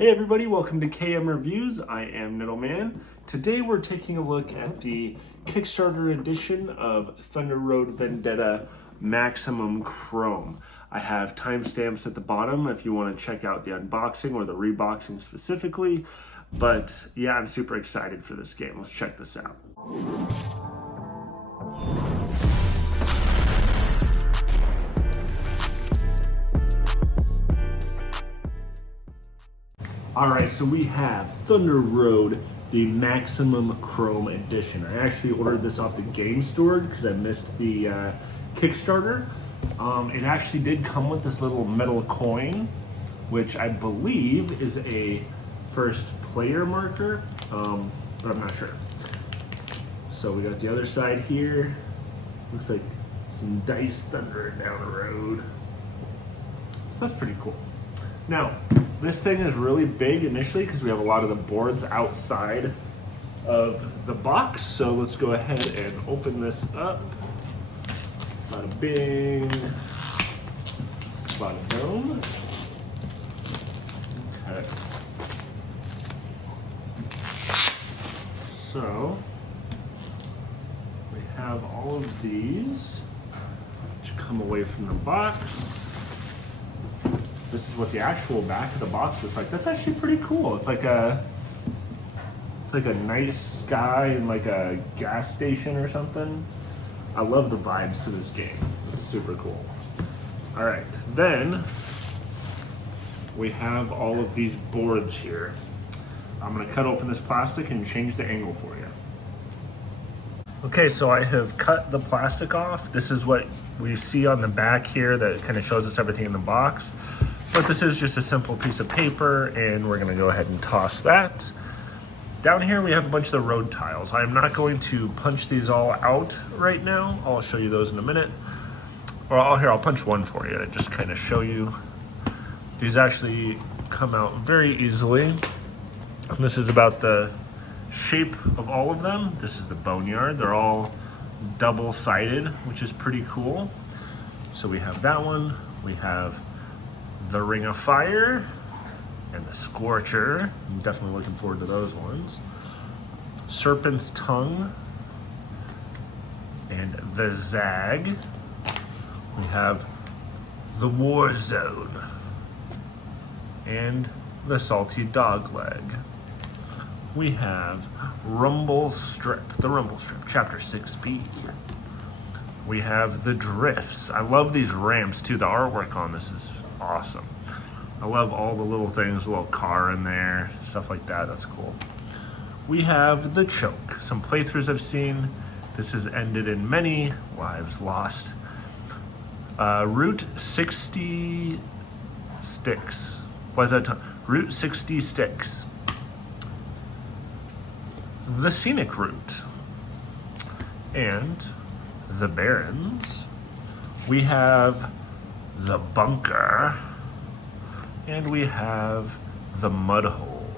Hey everybody, welcome to KM Reviews. I am Niddleman. Today we're taking a look at the Kickstarter edition of Thunder Road Vendetta Maximum Chrone. I have timestamps at the bottom if you want to check out the unboxing or the reboxing specifically. But yeah, I'm super excited for this game. Let's check this out. Alright, so we have Thunder Road, the Maximum Chrone edition. I actually ordered this off the game store because I missed the Kickstarter. It actually did come with this little metal coin, which I believe is a first player marker, but I'm not sure. So we got the other side here. Looks like some dice thundering down the road. So that's pretty cool. Now, this thing is really big initially because we have a lot of the boards outside of the box. So let's go ahead and open this up. Bada bing, bada boom. Okay. So we have all of these which come away from the box. This is what the actual back of the box looks like. That's actually pretty cool. It's like a night sky in like a gas station or something. I love the vibes to this game. It's super cool. All right, then we have all of these boards here. I'm gonna cut open this plastic and change the angle for you. Okay, so I have cut the plastic off. This is what we see on the back here that kind of shows us everything in the box. But this is just a simple piece of paper, and we're gonna go ahead and toss that. Down here we have a bunch of the road tiles. I'm not going to punch these all out right now. I'll show you those in a minute. Or I'll punch one for you to just kind of show you. These actually come out very easily. And this is about the shape of all of them. This is the boneyard. They're all double-sided, which is pretty cool. So we have that one. We have the Ring of Fire and the Scorcher. I'm definitely looking forward to those ones. Serpent's Tongue and the Zag. We have the War Zone and the Salty Dogleg. We have Rumble Strip, the Rumble Strip, Chapter 6B. We have the Drifts. I love these ramps too. The artwork on this is awesome. I love all the little things, a little car in there, stuff like that. That's cool. We have the Choke. Some playthroughs I've seen. This has ended in many lives lost. Route 60 Sticks. Why is that? Route 60 Sticks. The Scenic Route. And the Barrens. We have the Bunker, and we have the Mud Hole.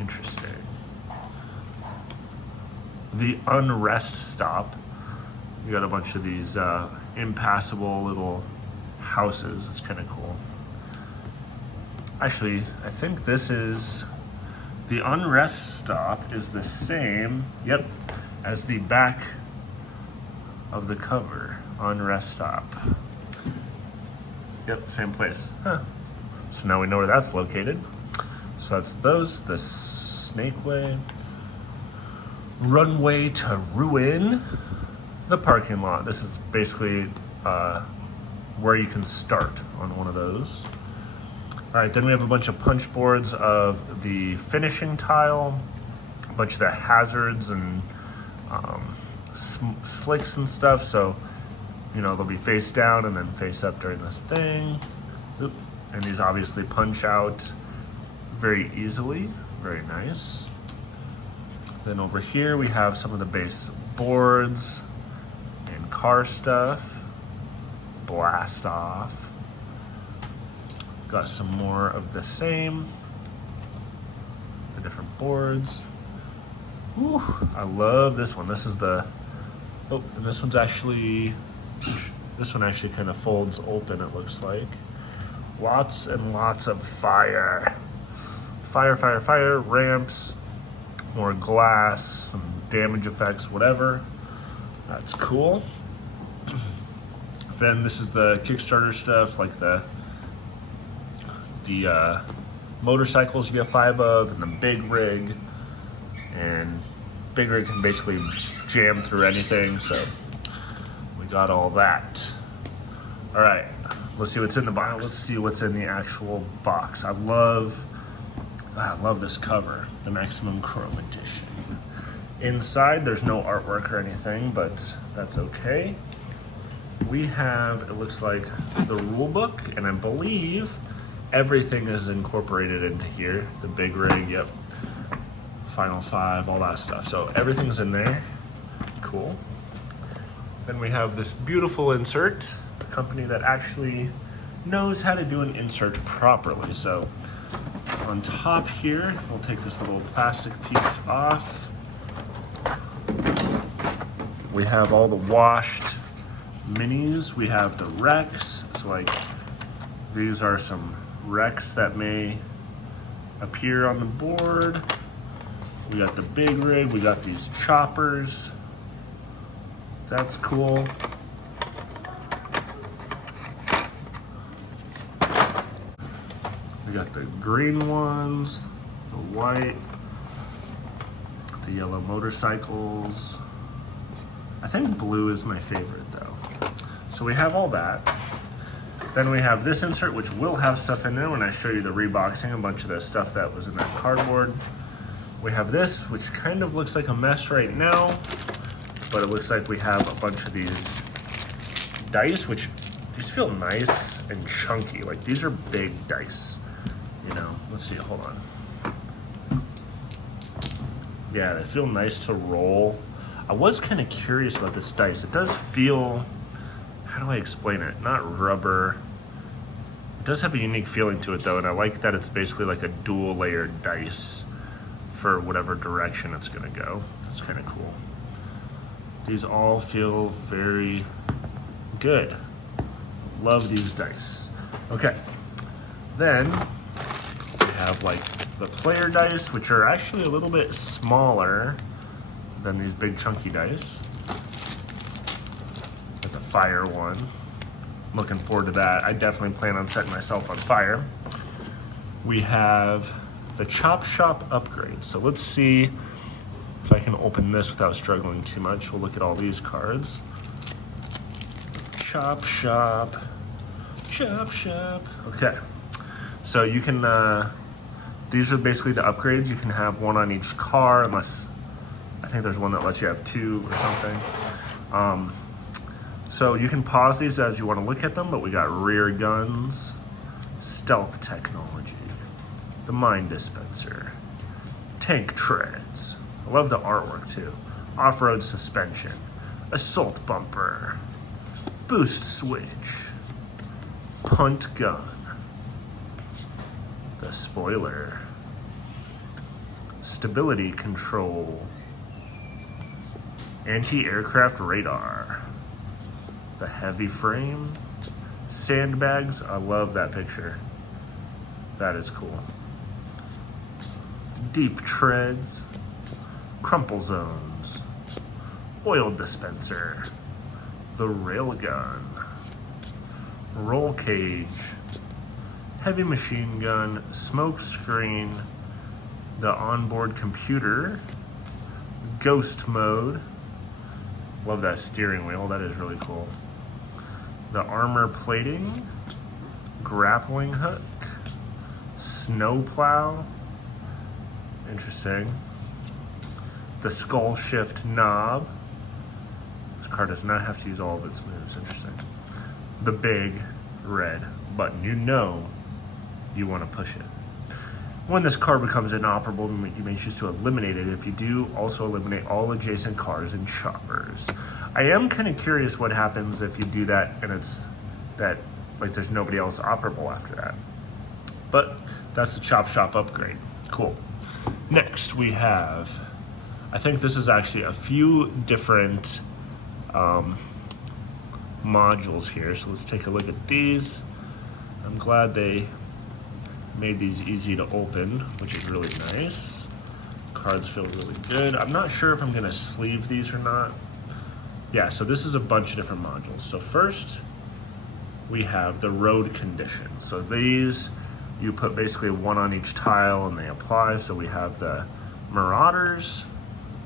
Interesting. The Unrest Stop. We got a bunch of these impassable little houses. It's kind of cool. Actually, I think this is the Unrest Stop is the same, yep, as the back of the cover. Unrest Stop. Yep, same place. Huh. So now we know where that's located. So that's those, the Snakeway. Runway to Ruin. The parking lot. This is basically where you can start on one of those. All right, then we have a bunch of punch boards of the finishing tile, a bunch of the hazards and slicks and stuff. So, you know, they'll be face down and then face up during this thing. Oop. And these obviously punch out very easily. Very nice. Then over here we have some of the base boards and car stuff. Blast off. Got some more of the same. The different boards. Ooh, I love this one. This is the, oh, and this one's actually, this one actually kind of folds open, it looks like. Lots and lots of fire. fire, fire, fire, ramps, more glass, some damage effects, whatever. That's cool. Then this is the Kickstarter stuff, like the motorcycles you get 5 of, and the big rig. And big rig can basically jam through anything, so we got all that. All right, let's see what's in the box. Let's see what's in the actual box. I love this cover, the Maximum Chrome edition. Inside, there's no artwork or anything, but that's okay. We have, it looks like, the rule book, and I believe everything is incorporated into here. The big rig, yep. Final 5, all that stuff. So everything's in there. Cool. Then we have this beautiful insert, a company that actually knows how to do an insert properly. So on top here, we'll take this little plastic piece off. We have all the washed minis. We have the Rex. So like, these are some Rex that may appear on the board. We got the big rig. We got these choppers. That's cool. We got the green ones, the white, the yellow motorcycles. I think blue is my favorite though. So we have all that. Then we have this insert, which will have stuff in there when I show you the reboxing, a bunch of the stuff that was in that cardboard. We have this, which kind of looks like a mess right now, but it looks like we have a bunch of these dice, which these feel nice and chunky. Like, these are big dice, you know? Let's see, hold on. Yeah, they feel nice to roll. I was kind of curious about this dice. It does feel, how do I explain it? Not rubber. It does have a unique feeling to it though, and I like that it's basically like a dual layered dice for whatever direction it's gonna go. That's kind of cool. These all feel very good. Love these dice. Okay, then we have like the player dice, which are actually a little bit smaller than these big chunky dice. Got the fire one. Looking forward to that. I definitely plan on setting myself on fire. We have the Chop Shop upgrade. So let's see if I can open this without struggling too much. We'll look at all these cards. Chop Shop, Chop Shop. Okay, so you can, these are basically the upgrades. You can have one on each car, unless, I think there's one that lets you have 2 or something. So you can pause these as you want to look at them, but we got rear guns, stealth technology, the mine dispenser, tank treads. I love the artwork too. Off-road suspension, assault bumper, boost switch, punt gun, the spoiler, stability control, anti-aircraft radar, the heavy frame, sandbags. I love that picture. That is cool. Deep treads, crumple zones, oil dispenser, the railgun, roll cage, heavy machine gun, smoke screen, the onboard computer, ghost mode. Love that steering wheel, that is really cool. The armor plating, grappling hook, snow plow, interesting. The skull shift knob. This car does not have to use all of its moves, interesting. The big red button, you know you want to push it. When this car becomes inoperable, you may choose to eliminate it. If you do, also eliminate all adjacent cars and choppers. I am kind of curious what happens if you do that and it's that, like, there's nobody else operable after that. But that's the Chop Shop upgrade. Cool. Next we have, I think this is actually a few different modules here. So let's take a look at these. I'm glad they Made these easy to open, which is really nice. Cards feel really good. I'm not sure if I'm gonna sleeve these or not. Yeah, so this is a bunch of different modules. So first, we have the road conditions. So these, you put basically one on each tile and they apply. So we have the Marauders,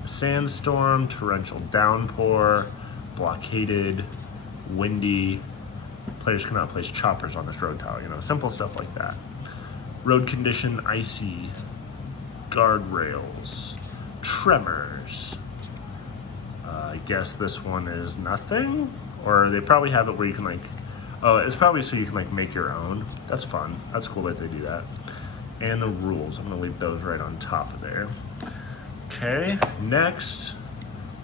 Sandstorm, Torrential Downpour, Blockaded, Windy. Players cannot place choppers on this road tile, you know, simple stuff like that. Road condition, Icy, Guardrails, Tremors. I guess this one is nothing, or they probably have it where you can like, oh, it's probably so you can like make your own. That's fun. That's cool that they do that. And the rules, I'm gonna leave those right on top of there. Okay, next,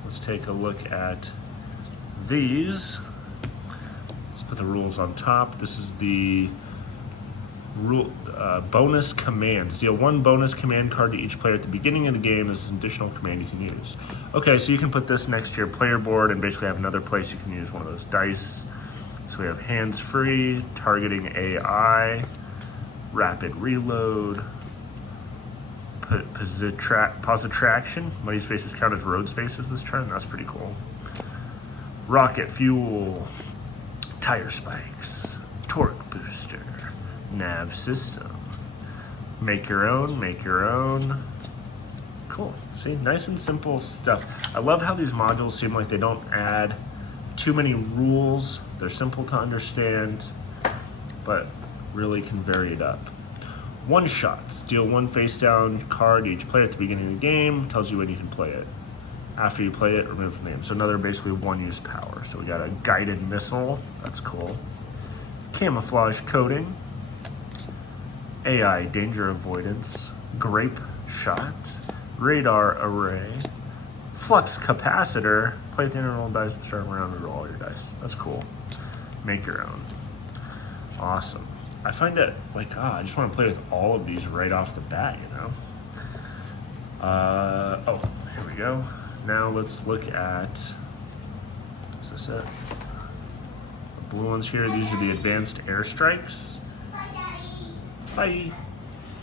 let's take a look at these. Let's put the rules on top. This is the rule bonus commands. Deal one bonus command card to each player at the beginning of the game. This is an additional command you can use. Okay, so you can put this next to your player board and basically have another place you can use one of those dice. So we have hands free, targeting AI, rapid reload, pause attraction. Money spaces count as road spaces this turn. That's pretty cool. Rocket fuel, tire spikes, torque booster, nav system. Make your own, make your own. Cool. See, nice and simple stuff. I love how these modules seem like they don't add too many rules. They're simple to understand, but really can vary it up. One shots. Deal one face down card to each player at the beginning of the game. Tells you when you can play it. After you play it, remove from the game. So another basically one use power. So we got a guided missile. That's cool. Camouflage coating. AI danger avoidance. Grape shot. Radar array. Flux capacitor. Play at the end of roll dice to start around and roll all your dice. That's cool. Make your own. Awesome. I find it like, I just want to play with all of these right off the bat, you know? Oh, here we go. Now let's look at, is this it? The blue ones here, these are the advanced Airstrikes. Bye.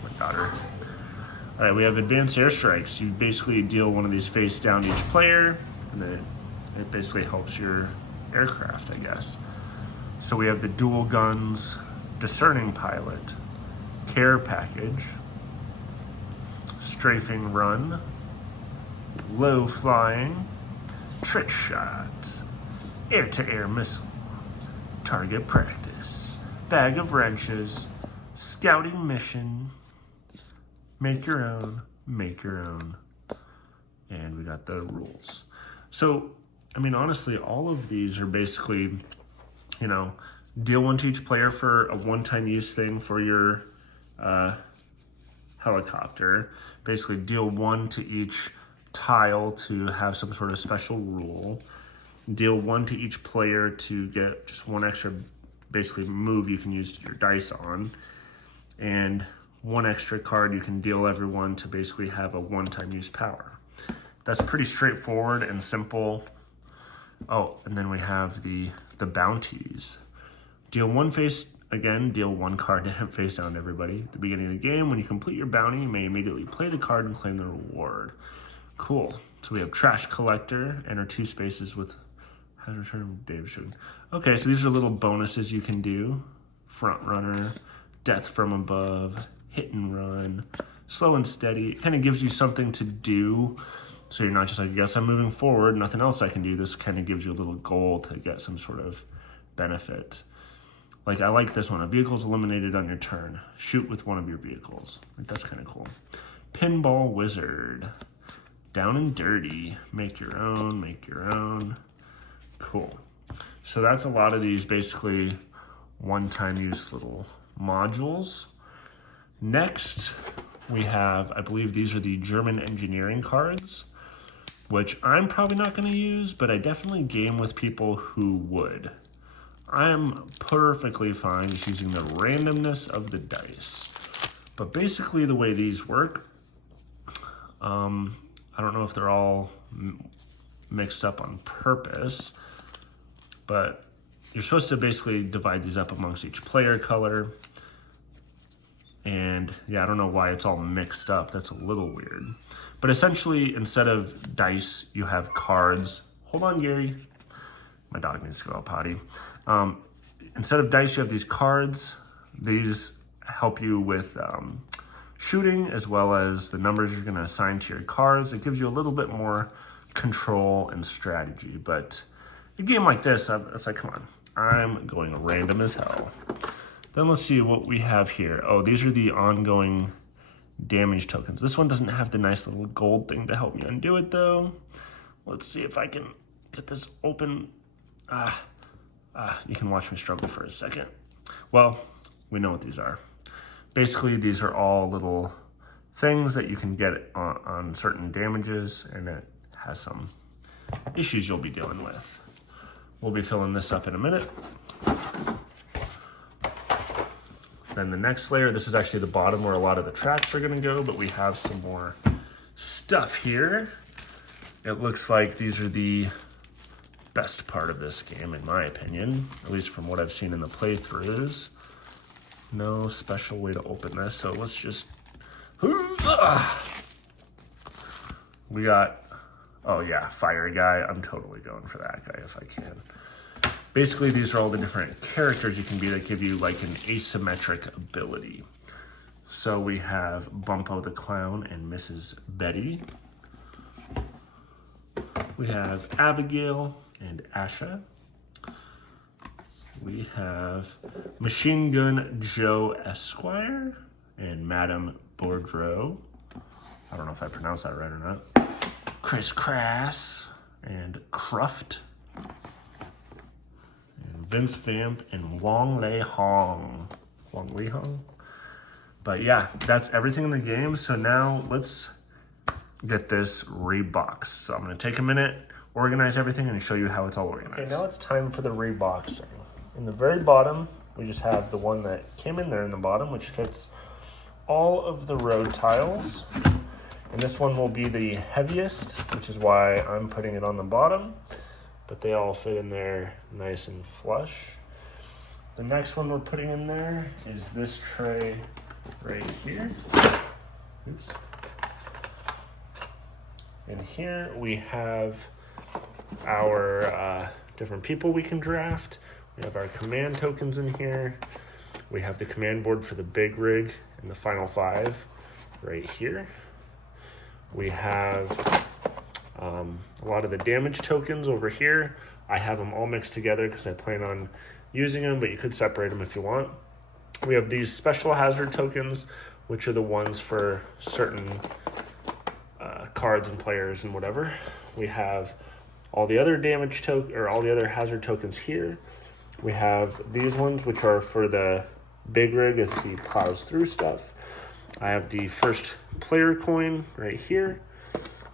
My daughter. All right, we have advanced Airstrikes. You basically deal one of these face down to each player, and then it basically helps your aircraft, I guess. So we have the dual guns, discerning pilot, care package, strafing run, low flying, trick shot, air-to-air missile, target practice, bag of wrenches, scouting mission, make your own, make your own. And we got the rules. So, I mean, honestly, all of these are basically, you know, deal one to each player for a one-time use thing for your helicopter. Basically, deal one to each tile to have some sort of special rule. Deal one to each player to get just one extra, basically, move you can use your dice on. And one extra card you can deal everyone to basically have a one-time use power. That's pretty straightforward and simple. Oh, and then we have the bounties. Deal one face, again, deal one card to face down to everybody. At the beginning of the game, when you complete your bounty, you may immediately play the card and claim the reward. Cool. So we have trash collector, enter 2 spaces with has returned Dave's shooting. Okay, so these are little bonuses you can do. Front runner, death from above, hit and run, slow and steady. It kind of gives you something to do. So you're not just like, yes, I'm moving forward, nothing else I can do. This kind of gives you a little goal to get some sort of benefit. Like, I like this one. A vehicle is eliminated on your turn. Shoot with one of your vehicles. Like, that's kind of cool. Pinball Wizard. Down and dirty. Make your own, make your own. Cool. So that's a lot of these basically one-time use little modules. Next, we have, I believe these are the German engineering cards, which I'm probably not going to use, but I definitely game with people who would. I'm perfectly fine just using the randomness of the dice. But basically the way these work, I don't know if they're all mixed up on purpose, but you're supposed to basically divide these up amongst each player color. And yeah, I don't know why it's all mixed up. That's a little weird. But essentially, instead of dice, you have cards. Hold on, Gary. My dog needs to go out potty. Instead of dice, you have these cards. These help you with shooting, as well as the numbers you're gonna assign to your cards. It gives you a little bit more control and strategy. But a game like this, it's like, come on, I'm going random as hell. Then let's see what we have here. Oh, these are the ongoing damage tokens. This one doesn't have the nice little gold thing to help me undo it though. Let's see if I can get this open. You can watch me struggle for a second. Well, we know what these are. Basically, these are all little things that you can get on certain damages, and it has some issues you'll be dealing with. We'll be filling this up in a minute. Then the next layer, this is actually the bottom where a lot of the tracks are gonna go, but we have some more stuff here. It looks like these are the best part of this game, in my opinion, at least from what I've seen in the playthroughs. No special way to open this, so let's just... We got, oh yeah, fire guy. I'm totally going for that guy if I can. Basically, these are all the different characters you can be that give you like an asymmetric ability. So we have Bumpo the Clown and Mrs. Betty. We have Abigail and Asha. We have Machine Gun Joe Esquire and Madame Bourdreau. I don't know if I pronounced that right or not. Chris Crass and Cruft. And Vince Vamp and Wong Lei Hong. Wong Lei Hong? But yeah, that's everything in the game. So now let's get this reboxed. So I'm gonna take a minute, organize everything, and show you how it's all organized. Okay, now it's time for the reboxing. In the very bottom, we just have the one that came in there in the bottom, which fits all of the road tiles. And this one will be the heaviest, which is why I'm putting it on the bottom, but they all fit in there nice and flush. The next one we're putting in there is this tray right here. Oops. And here we have our different people we can draft. We have our command tokens in here. We have the command board for the big rig and the final 5 right here. We have a lot of the damage tokens over here. I have them all mixed together because I plan on using them, but you could separate them if you want. We have these special hazard tokens, which are the ones for certain cards and players and whatever. We have all the other damage all the other hazard tokens here. We have these ones, which are for the big rig as he plows through stuff. I have the first player coin right here.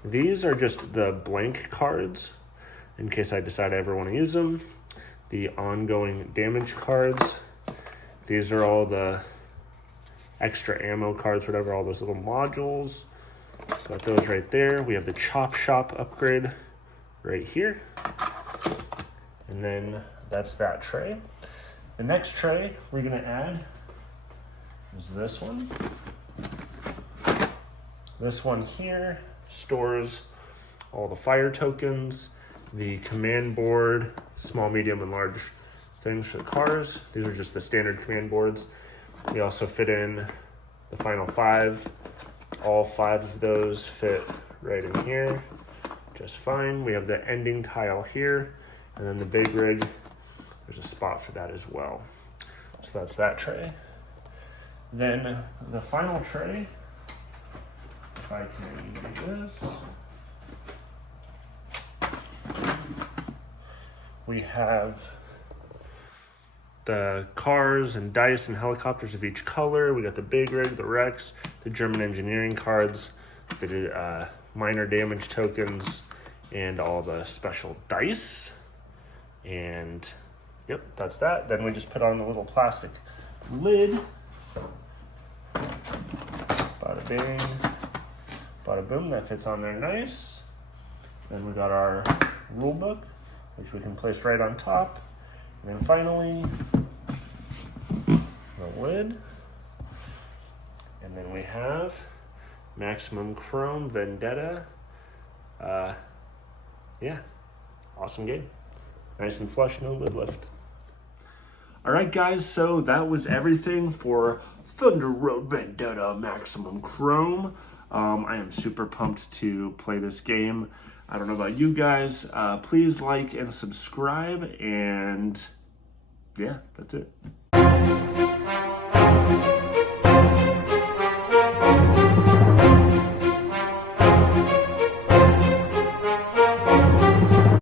These are just the blank cards in case I decide I ever want to use them. The ongoing damage cards. These are all the extra ammo cards, whatever, all those little modules. Got those right there. We have the Chop Shop upgrade right here. And then that's that tray. The next tray we're gonna add is this one. This one here stores all the fire tokens, the command board, small, medium, and large things for the cars. These are just the standard command boards. We also fit in the final 5. All 5 of those fit right in here just fine. We have the ending tile here, and then the big rig, there's a spot for that as well. So that's that tray. Then the final tray, if I can do this, we have the cars and dice and helicopters of each color. We got the big rig, the Rex, the German engineering cards, the minor damage tokens, and all the special dice. And yep, that's that. Then we just put on the little plastic lid. Bada bing, bada boom, that fits on there nice. Then we got our rule book, which we can place right on top. And then finally, the lid. And then we have Maximum Chrone, Vendetta. Yeah, awesome game. Nice and flush, no lid lift. All right, guys, so that was everything for Thunder Road Vendetta Maximum Chrome. I am super pumped to play this game. I don't know about you guys. Please like and subscribe, and yeah, that's it.